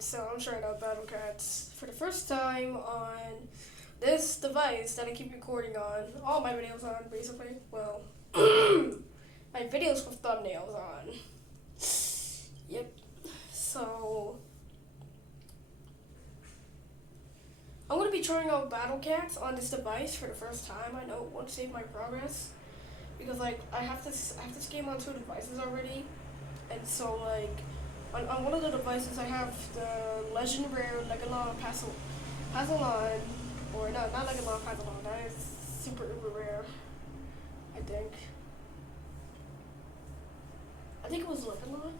So I'm trying out Battle Cats for the first time on this device that I keep recording on. All my videos on, basically. Well, my videos with thumbnails on. Yep. So I'm gonna be trying out Battle Cats on this device for the first time. I know it won't save my progress because I have this game on 2 devices already, and so on one of the devices I have the Legend Rare Legalon Pasalon, or no, not Legalon Pasalon, that is super uber rare, I think. I think it was Legalon.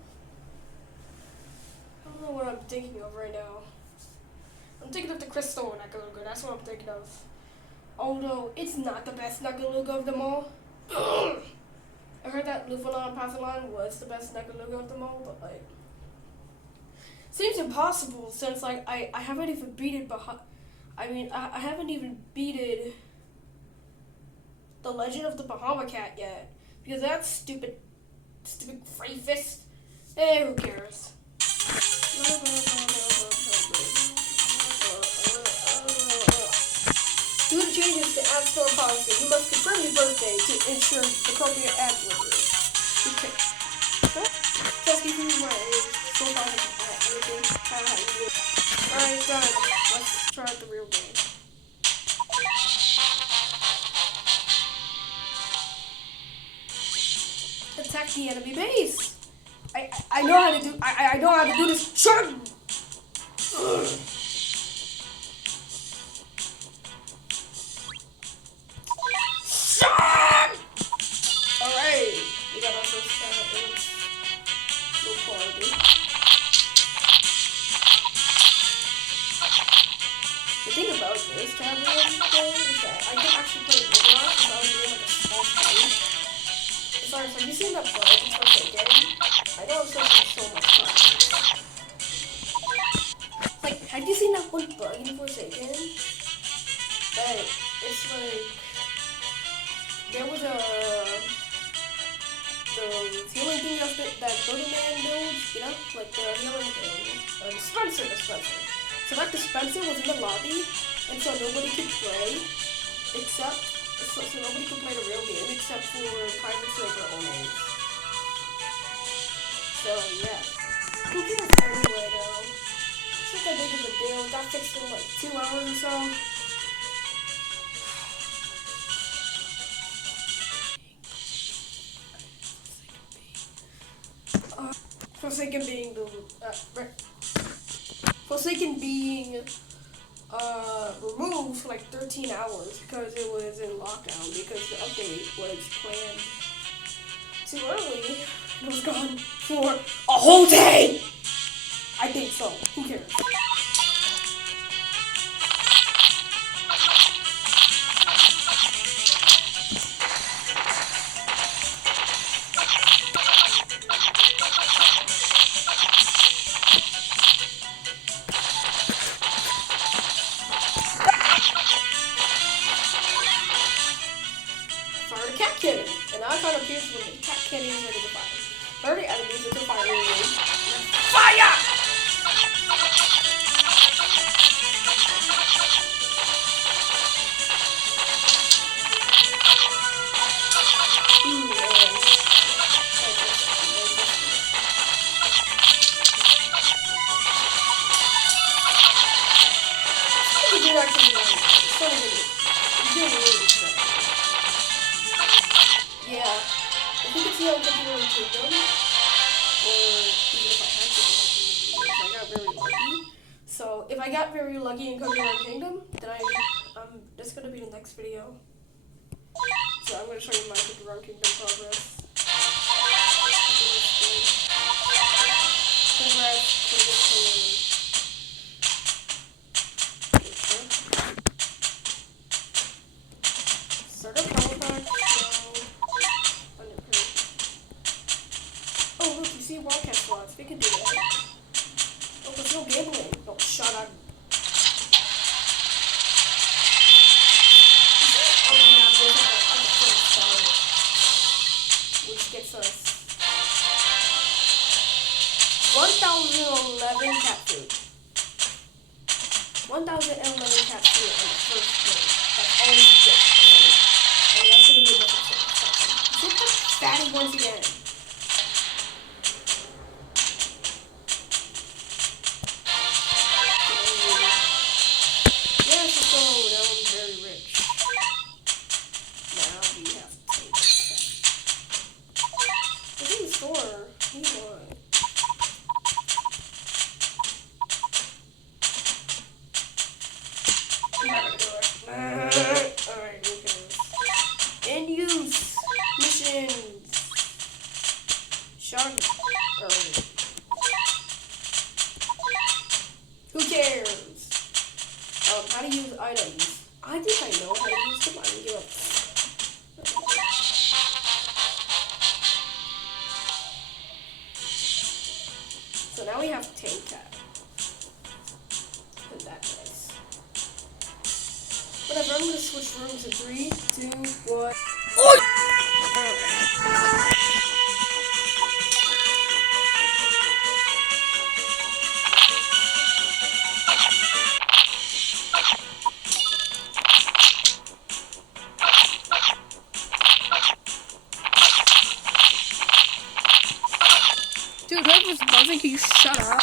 I don't know what I'm thinking of right now. I'm thinking of the Crystal Nagaluga, that's what I'm thinking of. Although, it's not the best Nagaluga of them all. I heard that Lufalon Pasalon was the best Nagaluga of them all, but seems impossible since I haven't even beaten I haven't even beaten the Legend of the Bahama Cat yet because that's stupid Freddy Fist. Who cares? Due to changes to App Store policy, you must confirm your birthday to ensure appropriate ad delivery. Okay. Just give me my age. So far, Alright, done. Let's try out the real game. Attack the enemy base. I know how to do. I know how to do this. Chug. Alright, we got our first little party. The thing about this tablet thing is that I can actually play Overwatch without doing like a small screen. Sorry, have you seen that bug in Forsaken? I know it's taking so much time. Have you seen that one bug in Forsaken? That it's there was the healing thing that Builder Man builds, you know? Like the healing thing. Dispenser. So that dispenser was in the lobby, and so nobody could play, so nobody could play the real game except for private server only. So yeah. Who cares anyway though? It's not that big of a deal. Got fixed in like 2 hours or so. Forsaken being removed for like 13 hours because it was in lockdown because the update was planned too early. It was gone for a whole day. I think so. Who cares? And now I kind of appears when the cat cannon is ready to fire. 30 enemies into fire range. Fire! Yeah, if you can see how Pokemon Kingdom, or even if I got very lucky. So if I got very lucky in Pokemon Kingdom, then that's gonna be the next video. So I'm gonna show you my Pokemon Kingdom progress. Start up power pack. Oh look, you see Wildcat slots. We can do that. Oh, there's no gambling. No, shut up. Which gets us 1,000 1011 cat food. 1011 cat food on the first day. That's all you get. And that's gonna be a different section. Hit the fatty once again. Yes, let's go. Now I'm very rich. Now we have to take it. What's in the store? He's on. Alright, okay. In use. Missions. Shark. Who cares? How to use items. I think I know how to use them. I'm gonna give up. So now we have tank cat. Isn't that nice? Whatever, I'm gonna switch rooms in 3, 2, 1. Oh! Dude, whoever's buzzing, can you shut up?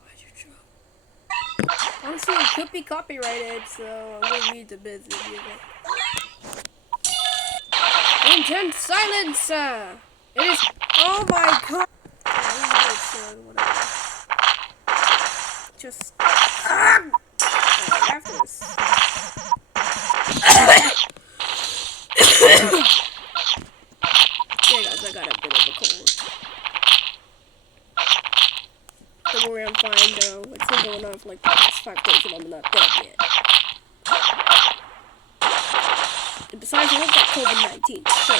Why'd you drop? Honestly, it could be copyrighted, so I'm gonna read the business. Intense silence! It is. Oh my god! Just. Right, after this. Yeah, guys, I got a bit of a cold. Don't worry, I'm fine though. It's been going on for like the past 5 days and I'm not dead yet. And besides, I have got COVID-19, so.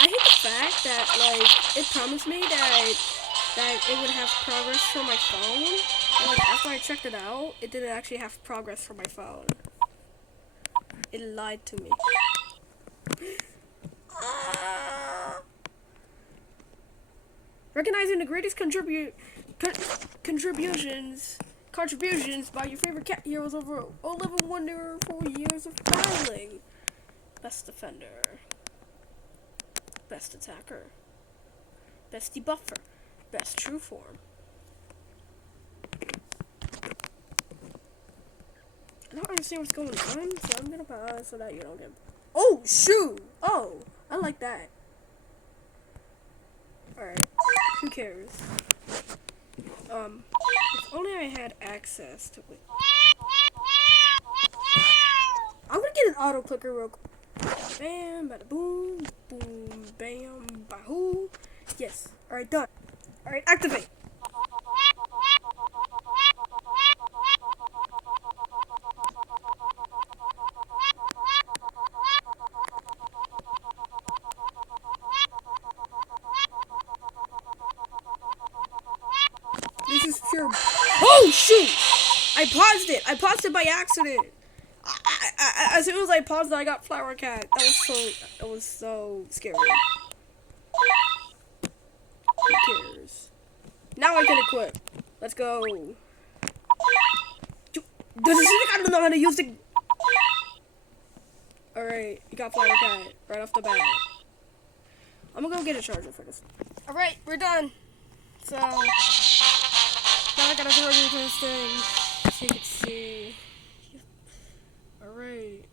I hate the fact that, like, it promised me that it would have progress for my phone. And, like, after I checked it out, it didn't actually have progress for my phone. It lied to me. Recognizing the greatest contributions by your favorite cat heroes over 11 wonderful years of battling. Best defender. Best attacker. Best debuffer. Best true form. I don't understand what's going on, so I'm gonna pause so that you don't get. Oh, shoot! Oh, I like that. Alright, who cares? If only I had access to it. I'm gonna get an auto clicker real quick. Bam, bada boom, boom, bam, bahoo. Yes. Alright, done. Alright, activate. This is pure. Oh shoot! I paused it. I paused it by accident. As soon as I paused it, I got Flower Cat. That was so scary. Who cares? Now I can equip. Let's go. Does this think I don't know how to use the? Alright, you got Flower Cat right off the bat. I'm gonna go get a charger for this. Alright, we're done. So now I got a charger for this thing. So you can see. Alright.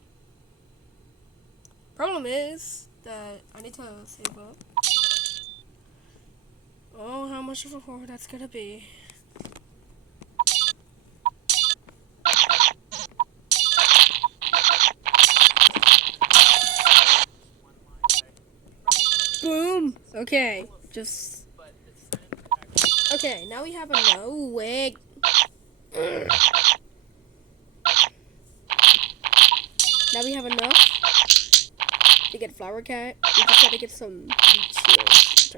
Problem is that I need to save up. Oh, how much of a horror that's gonna be. Boom! Okay, just... Okay, now we have a no wig. Now we have enough to get Flower Cat. We just gotta get some meat shields.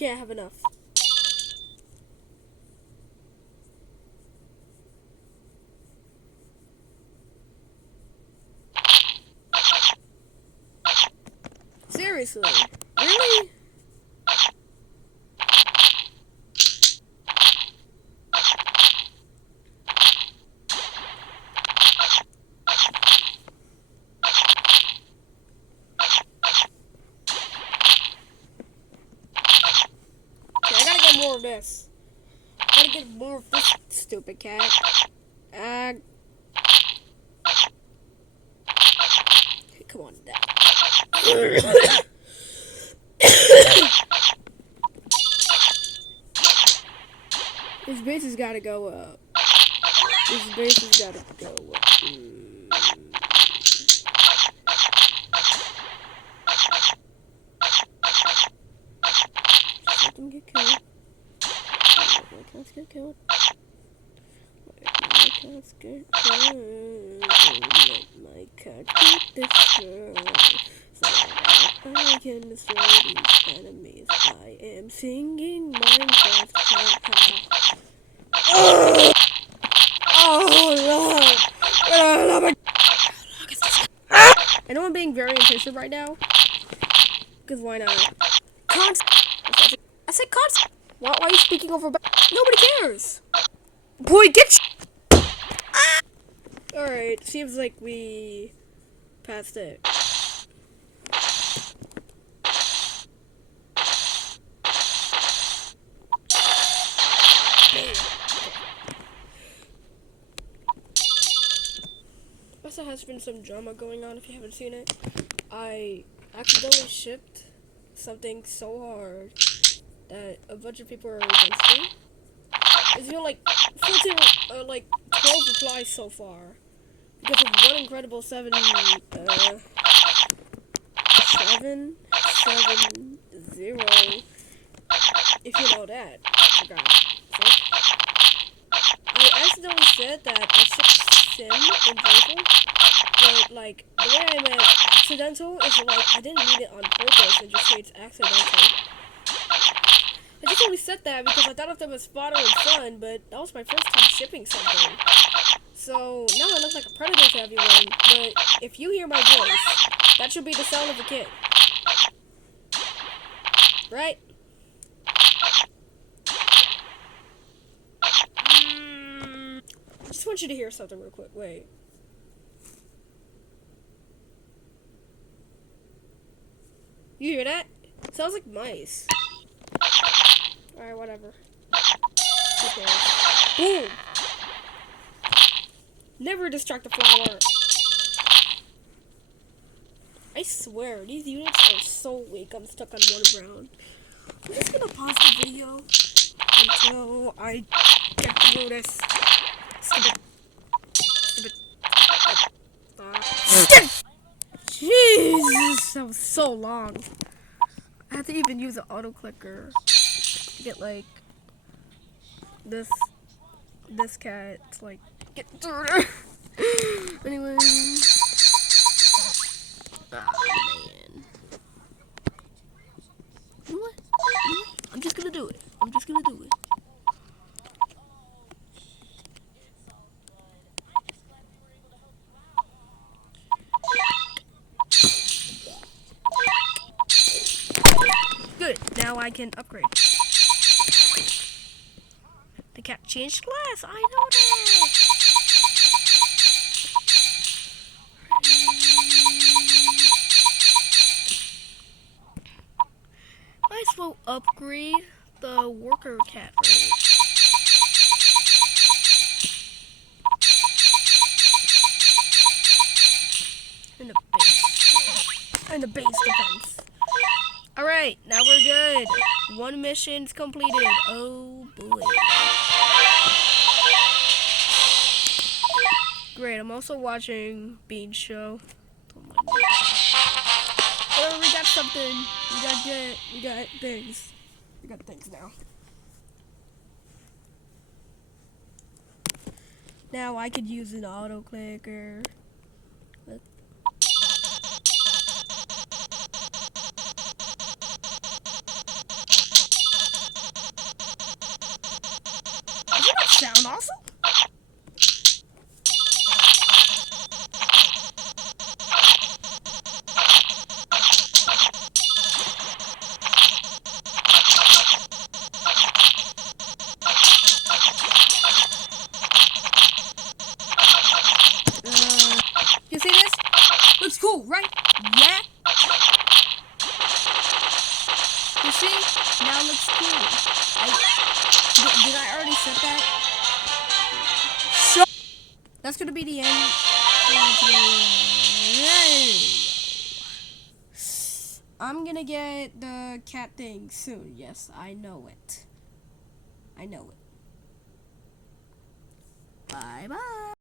can't have enough. Seriously? Really? Okay, I gotta get more of this. I gotta get more of this stupid cat. Come on, Dad. His base has gotta go up. His base has gotta go up. Let them get killed. My cats get killed. My cats get killed. Let my cat get destroyed. So I can destroy these enemies. I am singing Minecraft. Oh no! I know I'm being very impatient right now. Because why not? I said const. Why are you speaking over? Nobody cares. Boy, get. Alright, seems like we passed it. Also, has been some drama going on if you haven't seen it. I accidentally shipped something so hard that a bunch of people are against me. It's been like 14 or like 12 replies so far because of one incredible 770 if you know that. I accidentally said that I shipped Sim in Joyful, but like the way I meant accidental is like I didn't mean it on purpose and just say it's accidental. I just only said that because I thought of them as father and son, but that was my first time shipping something. So now I look like a predator to everyone, but if you hear my voice, that should be the sound of a kid. Right? I just want you to hear something real quick. Wait. You hear that? It sounds like mice. Alright, whatever. Okay. Boom! Never distract the flower. I swear, these units are so weak. I'm stuck on one round. I'm just gonna pause the video until I get through this. Jesus, that was so long. I had to even use an auto clicker to get like this cat to like get through there. Anyway. Ah, man. You know what? I'm just gonna do it. Good. Now I can upgrade. The cat changed class. I know that. Might as well upgrade the worker cat rate. And the base defense. Alright, now we're good. One mission's completed. Oh boy. Great, I'm also watching Bean's show. Oh, we got something. We got things. We got things now. Now I could use an auto clicker. cool, right? Yeah. You see? Now it looks cool. Did I already set that? That's gonna be the end. I'm gonna get the cat thing soon. Yes, I know it. I know it. Bye bye.